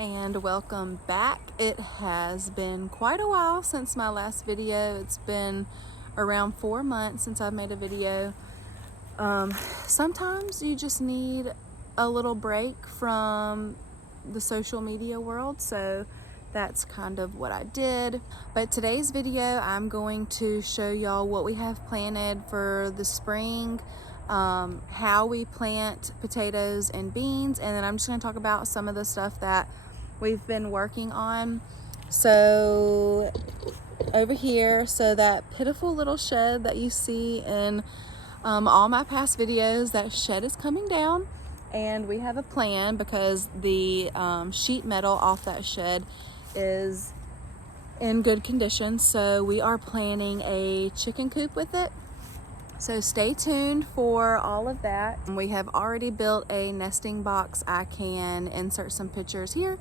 and welcome back. It has been quite a while since my last video. It's been around 4 months since I've made a video. Sometimes you just need a little break from the social media world, so that's kind of what I did. But today's video, I'm going to show y'all what we have planted for the spring, how we plant potatoes and beans, and then I'm just going to talk about some of the stuff that we've been working on. So over here, so that pitiful little shed that you see in all my past videos, that shed is coming down, and we have a plan because the sheet metal off that shed is in good condition, so we are planning a chicken coop with it. So stay tuned for all of that. We have already built a nesting box. I can insert some pictures here.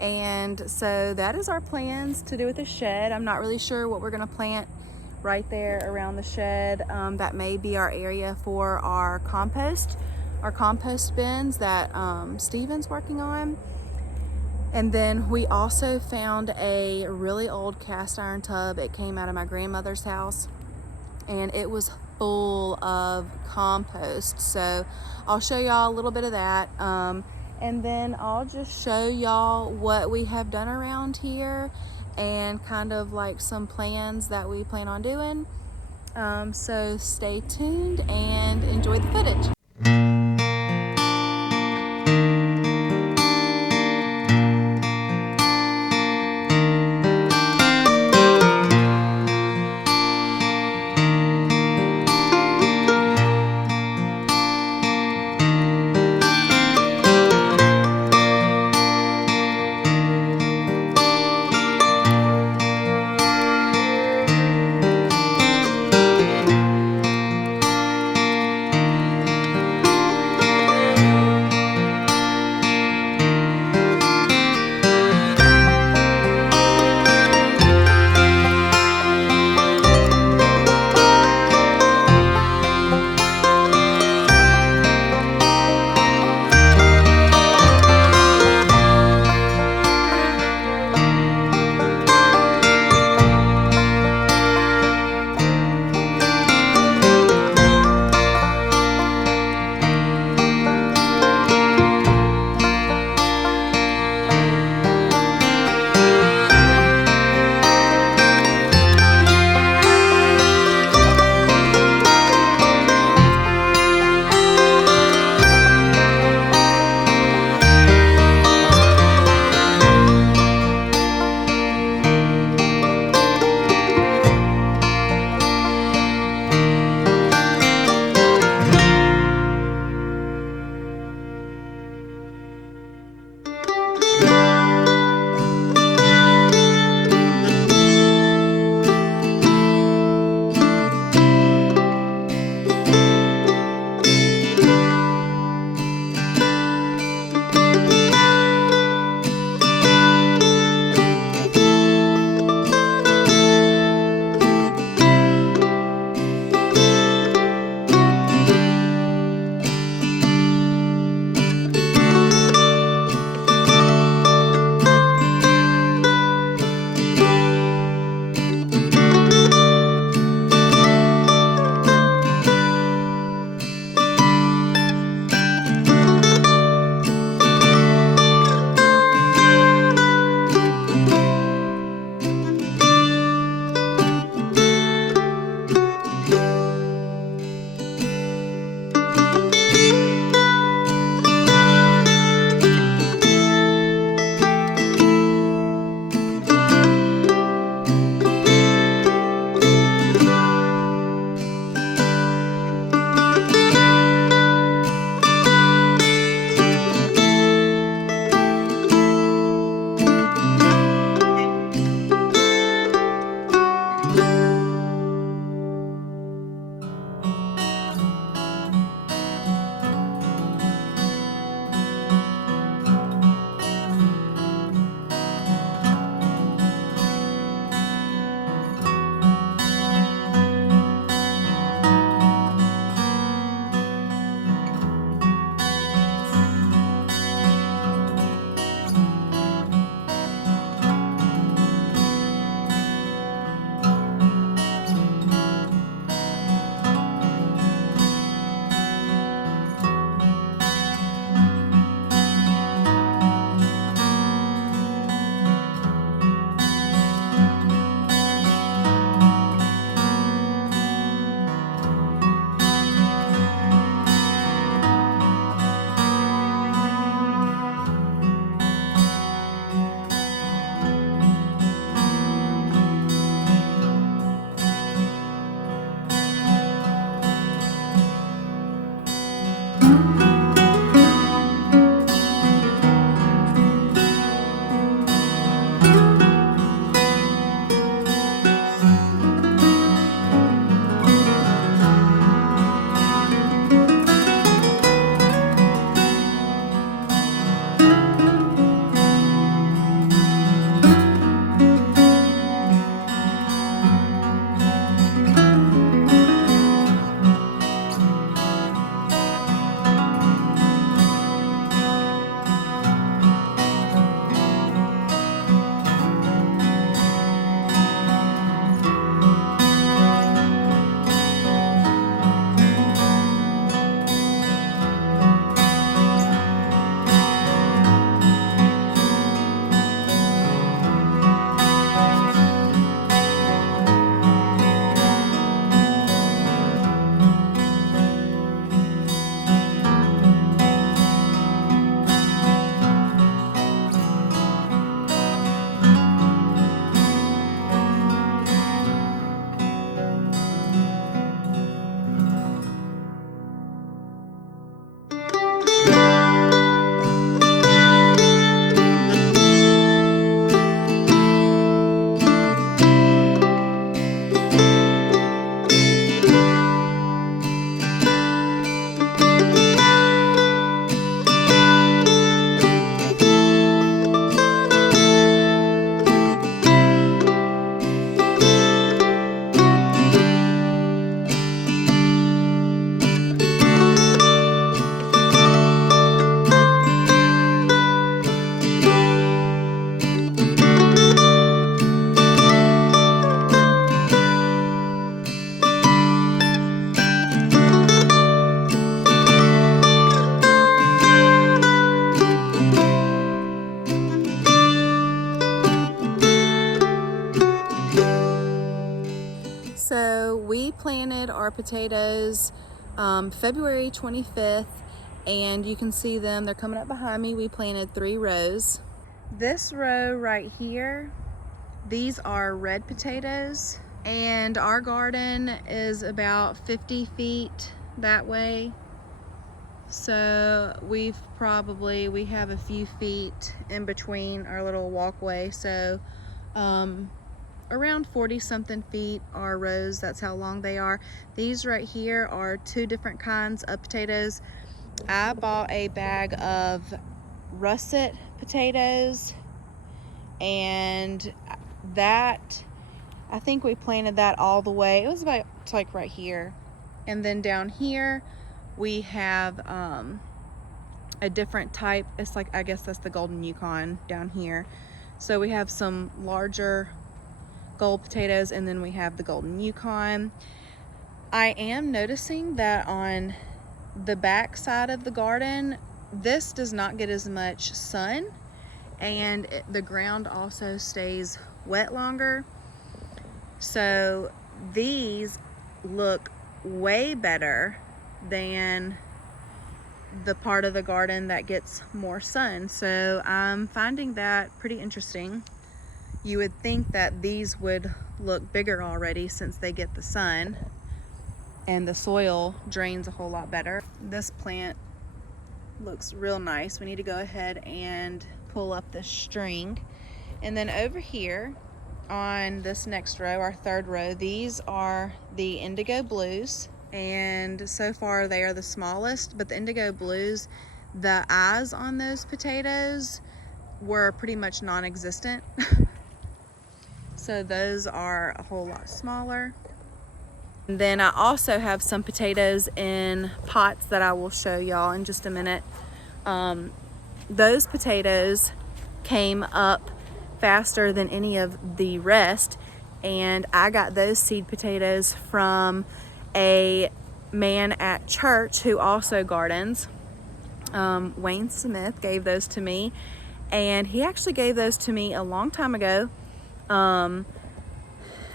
And so that is our plans to do with the shed. I'm not really sure what we're gonna plant right there around the shed. That may be our area for our compost bins that Steven's working on. And then we also found a really old cast iron tub. It came out of my grandmother's house, and it was full of compost. So I'll show y'all a little bit of that. And then I'll just show y'all what we have done around here and kind of like some plans that we plan on doing. So stay tuned and enjoy the footage. heart potatoes February 25th, and you can see them. They're coming up behind me. We planted 3 rows. This row right here, these are red potatoes, and our garden is about 50 feet that way. So we have a few feet in between our little walkway. So around 40 something feet are rows. That's how long they are. These right here are 2 different kinds of potatoes. I bought a bag of russet potatoes, and that, I think we planted that all the way. It was about like right here. And then down here we have a different type. It's like, I guess that's the golden Yukon down here. So we have some larger gold potatoes, and then we have the golden Yukon. I am noticing that on the back side of the garden, this does not get as much sun, and the ground also stays wet longer. So these look way better than the part of the garden that gets more sun. So I'm finding that pretty interesting. You would think that these would look bigger already since they get the sun and the soil drains a whole lot better. This plant looks real nice. We need to go ahead and pull up this string. And then over here on this next row, our 3rd row, these are the indigo blues. And so far they are the smallest, but the indigo blues, the eyes on those potatoes were pretty much non-existent. So those are a whole lot smaller. And then I also have some potatoes in pots that I will show y'all in just a minute. Those potatoes came up faster than any of the rest, and I got those seed potatoes from a man at church who also gardens. Wayne Smith gave those to me, and he actually gave those to me a long time ago,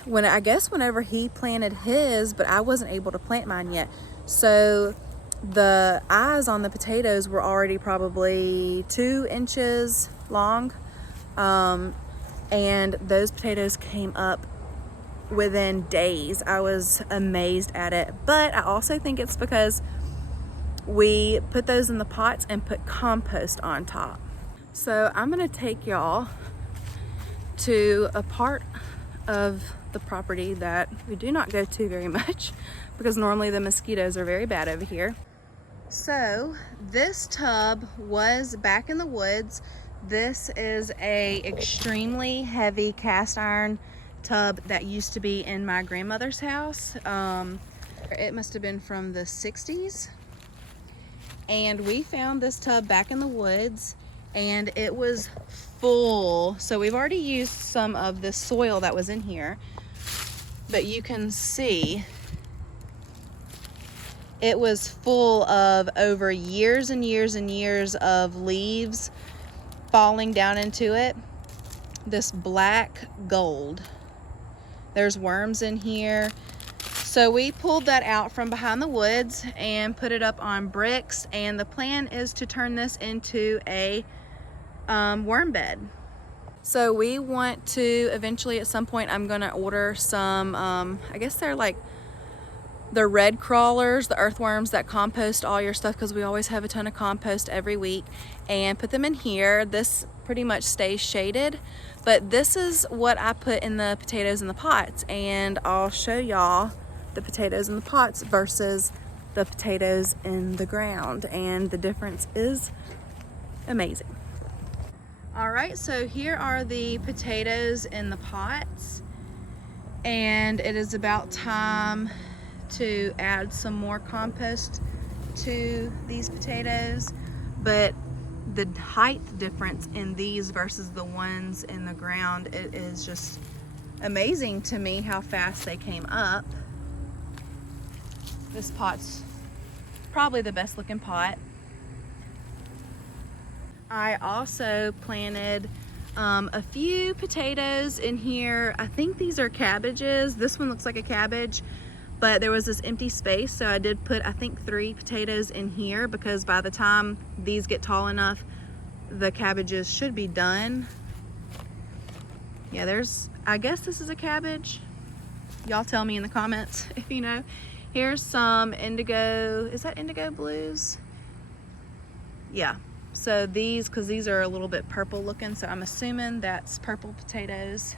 whenever he planted his, but I wasn't able to plant mine yet. So the eyes on the potatoes were already probably 2 inches long, and those potatoes came up within days. I was amazed at it. But I also think it's because we put those in the pots and put compost on top. So I'm gonna take y'all to a part of the property that we do not go to very much because normally the mosquitoes are very bad over here. So this tub was back in the woods. This is a extremely heavy cast iron tub that used to be in my grandmother's house. It must have been from the 60s. And we found this tub back in the woods, and it was full. So we've already used some of the soil that was in here, but you can see it was full of over years and years and years of leaves falling down into it. This black gold. There's worms in here. So we pulled that out from behind the woods and put it up on bricks, and the plan is to turn this into a worm bed. So we want to eventually, at some point, I'm gonna order some, I guess they're like the red crawlers, the earthworms that compost all your stuff, because we always have a ton of compost every week, and put them in here. This pretty much stays shaded, but this is what I put in the potatoes in the pots, and I'll show y'all the potatoes in the pots versus the potatoes in the ground, and the difference is amazing. All right, so here are the potatoes in the pots, and it is about time to add some more compost to these potatoes. But the height difference in these versus the ones in the ground, it is just amazing to me how fast they came up. This pot's probably the best looking pot. I also planted a few potatoes in here. I think these are cabbages. This one looks like a cabbage, but there was this empty space, so I did put, I think, 3 potatoes in here, because by the time these get tall enough, the cabbages should be done. Yeah, I guess this is a cabbage. Y'all tell me in the comments if you know. Here's some indigo, is that indigo blues? Yeah, so because these are a little bit purple looking, so I'm assuming that's purple potatoes.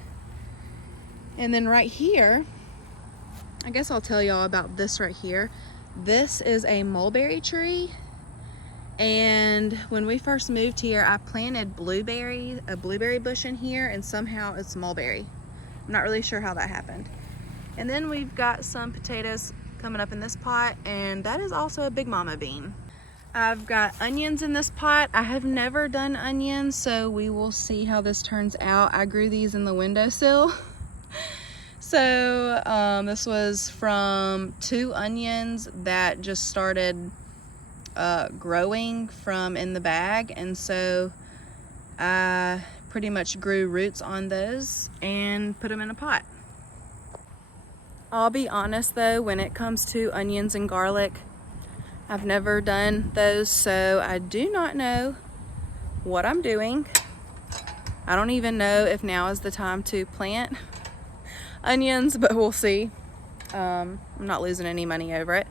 And then right here, I guess I'll tell y'all about this right here. This is a mulberry tree. And when we first moved here, I planted a blueberry bush in here, and somehow it's mulberry. I'm not really sure how that happened. And then we've got some potatoes coming up in this pot, and that is also a big mama bean. I've got onions in this pot. I have never done onions, so we will see how this turns out. I grew these in the windowsill. So this was from 2 onions that just started growing from in the bag, and so I pretty much grew roots on those and put them in a pot. I'll be honest though, when it comes to onions and garlic, I've never done those, so I do not know what I'm doing. I don't even know if now is the time to plant onions, but we'll see. I'm not losing any money over it.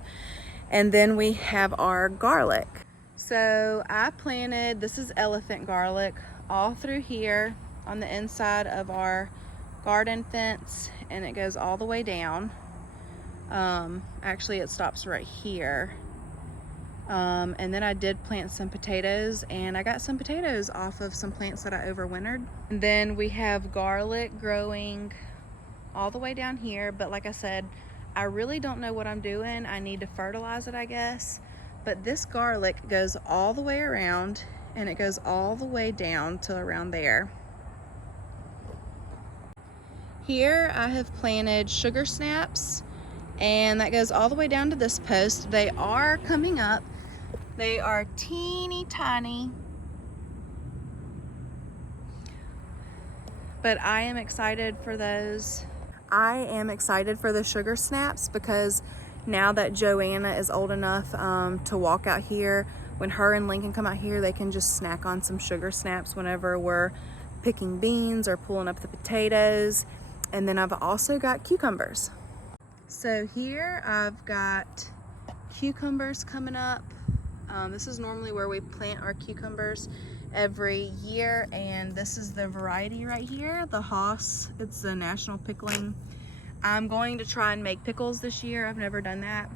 And then we have our garlic. So I planted, this is elephant garlic, all through here on the inside of our garden fence, and it goes all the way down. Actually it stops right here. And then I did plant some potatoes, and I got some potatoes off of some plants that I overwintered. And then we have garlic growing all the way down here, but like I said, I really don't know what I'm doing. I need to fertilize it, I guess. But this garlic goes all the way around, and it goes all the way down to around there. Here I have planted sugar snaps, and that goes all the way down to this post. They are coming up. They are teeny tiny, but I am excited for those. I am excited for the sugar snaps because now that Joanna is old enough to walk out here, when her and Lincoln come out here, they can just snack on some sugar snaps whenever we're picking beans or pulling up the potatoes. And then I've also got cucumbers. So here I've got cucumbers coming up. This is normally where we plant our cucumbers every year, and this is the variety right here, the Haas. It's the National Pickling. I'm going to try and make pickles this year. I've never done that.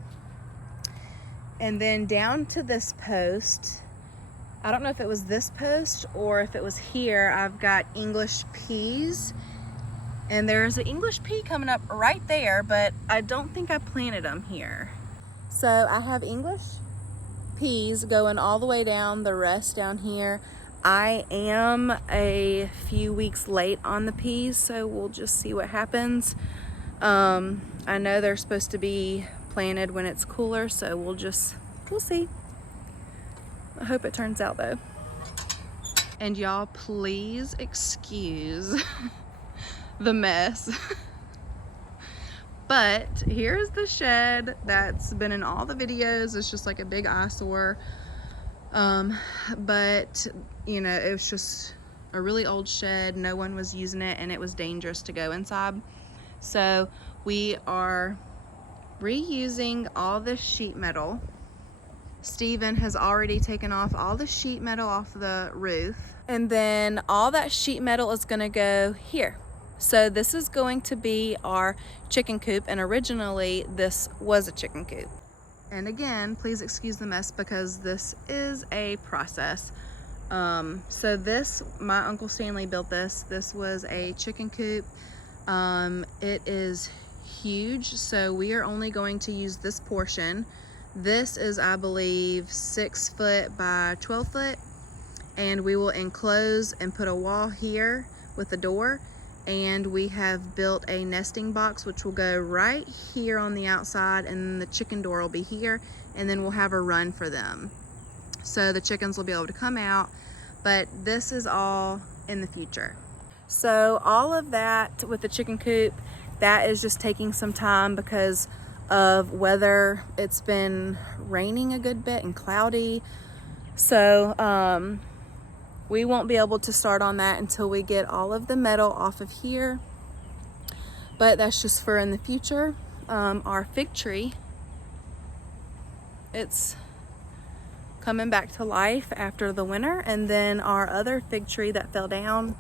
And then down to this post, I don't know if it was this post or if it was here, I've got English peas. And there's an English pea coming up right there, but I don't think I planted them here. So I have English peas going all the way down, the rest down here. I am a few weeks late on the peas, so we'll just see what happens. I know they're supposed to be planted when it's cooler, so we'll see. I hope it turns out though. And y'all, please excuse the mess. But here's the shed that's been in all the videos. It's just like a big eyesore. But you know, it was just a really old shed. No one was using it, and it was dangerous to go inside. So we are reusing all the sheet metal. Steven has already taken off all the sheet metal off the roof, and then all that sheet metal is gonna go here. So this is going to be our chicken coop, and originally this was a chicken coop. And again, please excuse the mess because this is a process. So this, my Uncle Stanley built this. This was a chicken coop. It is huge, so we are only going to use this portion. This is, I believe, 6 foot by 12 foot, and we will enclose and put a wall here with a door. And we have built a nesting box which will go right here on the outside, and the chicken door will be here, and then we'll have a run for them. So the chickens will be able to come out, but this is all in the future. So all of that with the chicken coop, that is just taking some time because of weather. It's been raining a good bit and cloudy. So we won't be able to start on that until we get all of the metal off of here. But that's just for in the future. Our fig tree, it's coming back to life after the winter. And then our other fig tree that fell down,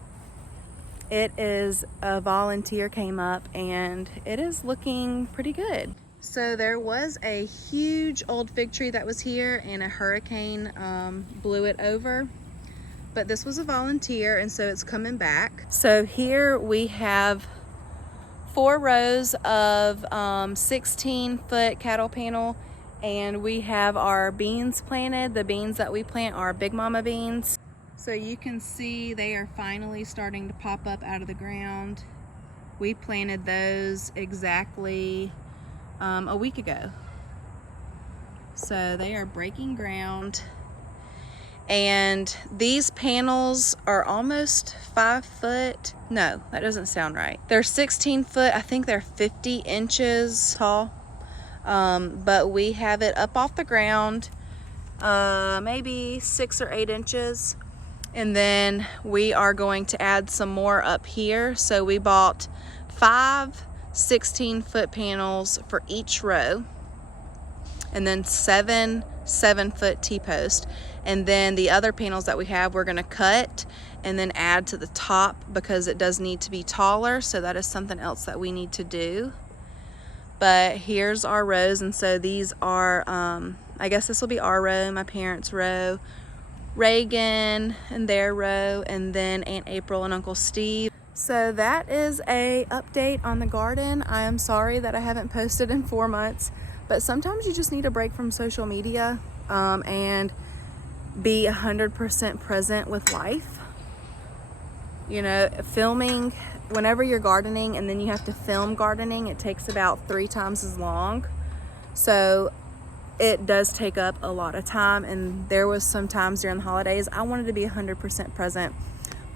it is a volunteer came up and it is looking pretty good. So there was a huge old fig tree that was here and a hurricane blew it over. But this was a volunteer and so it's coming back. So here we have 4 rows of 16-foot cattle panel, and we have our beans planted. The beans that we plant are Big Mama beans. So you can see they are finally starting to pop up out of the ground. We planted those exactly a week ago. So they are breaking ground. And these panels are almost 5 foot. No, that doesn't sound right. They're 16 foot. I think they're 50 inches tall. But we have it up off the ground, maybe 6 or 8 inches. And then we are going to add some more up here. So we bought 5 16-foot panels for each row, and then 7 7-foot T-posts. And then the other panels that we have, we're gonna cut and then add to the top because it does need to be taller. So that is something else that we need to do. But here's our rows. And so these are, I guess this will be our row, my parents' row, Reagan and their row, and then Aunt April and Uncle Steve. So that is a update on the garden. I am sorry that I haven't posted in 4 months, but sometimes you just need a break from social media and be 100% present with life. You know, filming, whenever you're gardening and then you have to film gardening, it takes about 3 times as long. So it does take up a lot of time, and there was some times during the holidays I wanted to be 100% present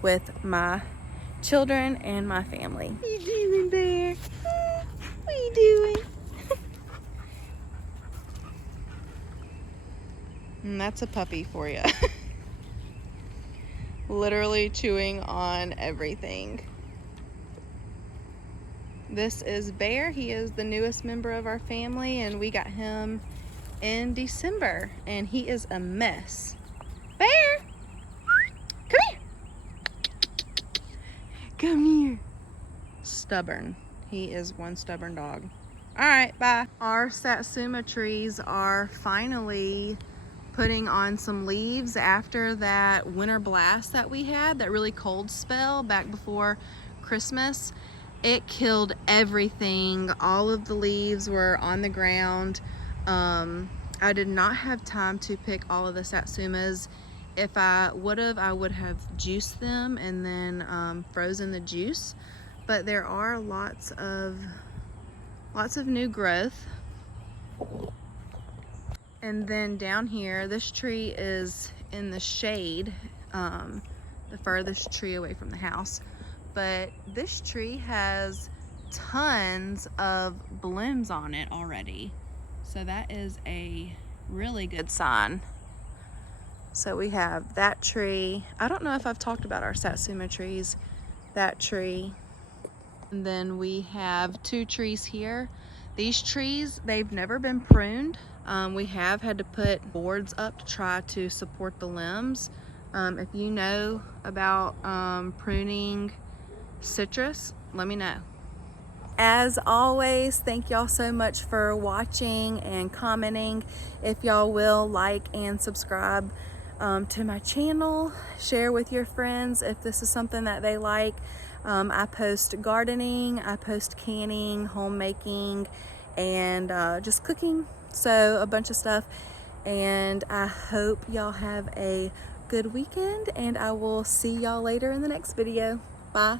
with my children and my family. What you doing, Bear? What you doing? And that's a puppy for you. Literally chewing on everything. This is Bear. He is the newest member of our family, and we got him in December, and he is a mess. Bear, come here. Come here. Stubborn. He is one stubborn dog. All right, bye. Our Satsuma trees are finally putting on some leaves after that winter blast that we had, that really cold spell back before Christmas. It killed everything. All of the leaves were on the ground. I did not have time to pick all of the Satsumas. If I would have, I would have juiced them and then frozen the juice. But there are lots of new growth. And then down here, this tree is in the shade, the furthest tree away from the house. But this tree has tons of blooms on it already. So that is a really good sign. So we have that tree. I don't know if I've talked about our Satsuma trees. That tree. And then we have 2 trees here. These trees, they've never been pruned. We have had to put boards up to try to support the limbs. If you know about pruning citrus, let me know. As always, thank y'all so much for watching and commenting. If y'all will like and subscribe to my channel, share with your friends if this is something that they like. I post gardening, I post canning, homemaking, and just cooking. So a bunch of stuff. And I hope y'all have a good weekend, and I will see y'all later in the next video. Bye.